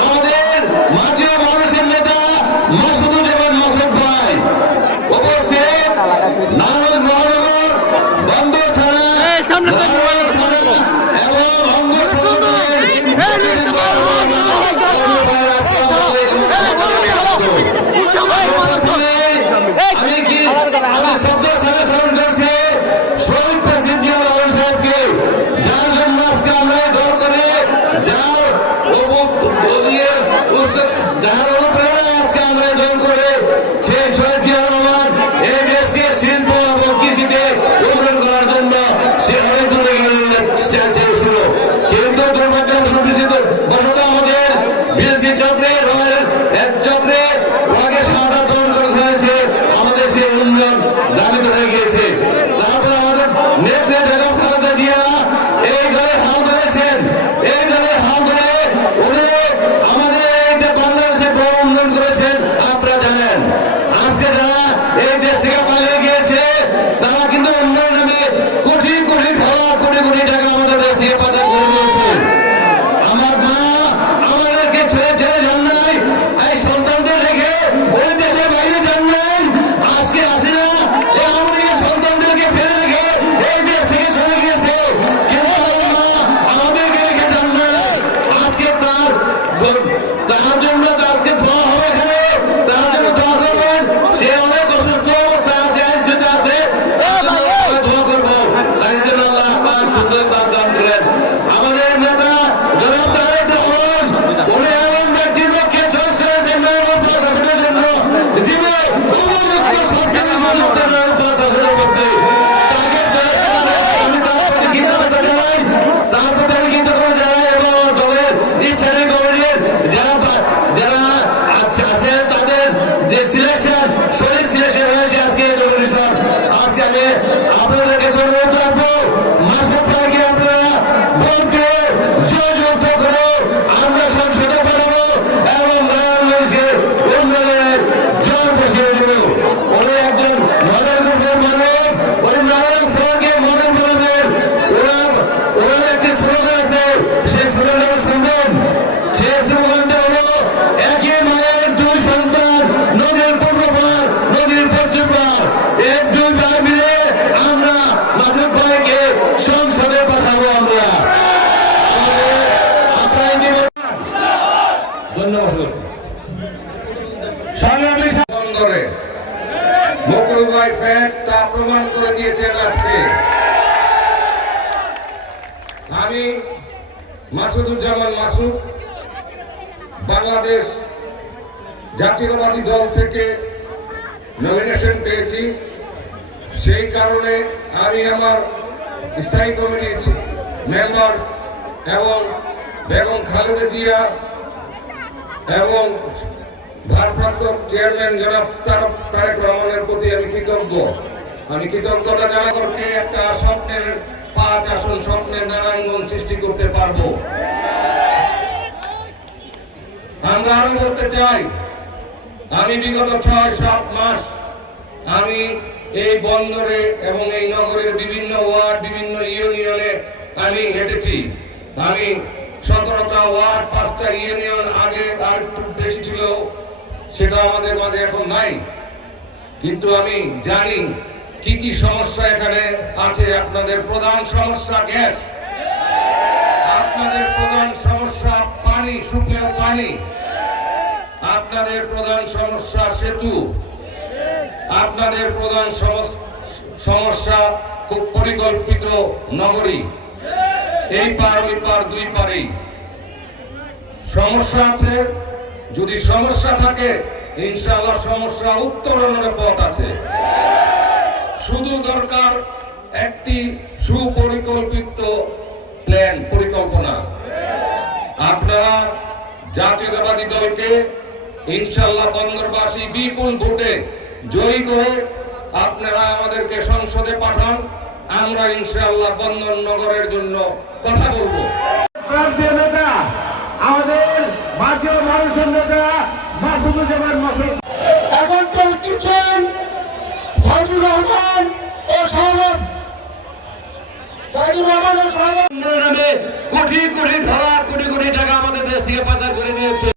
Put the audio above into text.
আমাদের মাটির মানুষের নেতা মাসুদুজ্জামান মাসুদ ভাই উপস্থিত নারায়ণ মহানগর বন্দর থানা এবং অঙ্গ প্রমাণ করে দিয়েছেন। আজকে আমি মাসুদুজ্জামান মাসুদ বাংলাদেশ জাতীয়তাবাদী দল থেকে নমিনেশন পেয়েছি। সেই কারণে আমি আমার স্থায়ী কমিটির মেম্বার এবং বেগম খালেদা জিয়া এবং ভারপ্রাপ্ত চেয়ারম্যান জনাব তারেক রহমানের প্রতি আমি কৃতজ্ঞ। আমি কৃতজ্ঞতা জানাতে একটা স্বপ্নের 5 আসন স্বপ্নের নারায়ণগঞ্জ সৃষ্টি করতে পারবো। আমরা আরো বলতে চাই, আমি বিগত 6-7 মাস আমি এই বন্দরে এবং এই নগরের বিভিন্ন ওয়ার্ড বিভিন্ন ইউনিয়নে আমি হেঁটেছি। আমি 17টা ওয়ার্ড 5টা ইউনিয়ন আগে আর একটু বেশি ছিল, সেটা আমাদের মাঝে এখন নাই, কিন্তু আমি জানি কি কি সমস্যা এখানে আছে। আপনাদের প্রধান সমস্যা গ্যাস, আপনাদের প্রধান সমস্যা পানি, সুপেয় পানি, আপনাদের প্রধান সমস্যা সেতু, আপনাদের প্রধান সমস্যা খুব পরিকল্পিত নগরী, এই পার ওই পার দুই পারেই সমস্যা আছে। যদি সমস্যা থাকে ইনশাআল্লাহ সমস্যা উত্তরণের পথ আছে। শুধু দরকার একটি সুপরিকল্পিত প্ল্যান, পরিকল্পনা। আপনারা জাতীয়তাবাদী দলকে ইনশাআল্লাহ বন্দরবাসী বিপুল ভোটে জয়ী করে আপনারা আমাদেরকে সংসদে পাঠান। আমরা ইনশাআল্লাহ বন্দর নগরের জন্য কথা বলবো। আমাদের মাঝে মানুষের নেতা মাসুদুজ্জামান মাসুদ এখন চলছেন সাউদির রহমান ও সংগ্রাম সাইদুর রহমান ও সংগ্রাম নামে কোটি কোটি ডলার কোটি কোটি টাকা আমাদের দেশ থেকে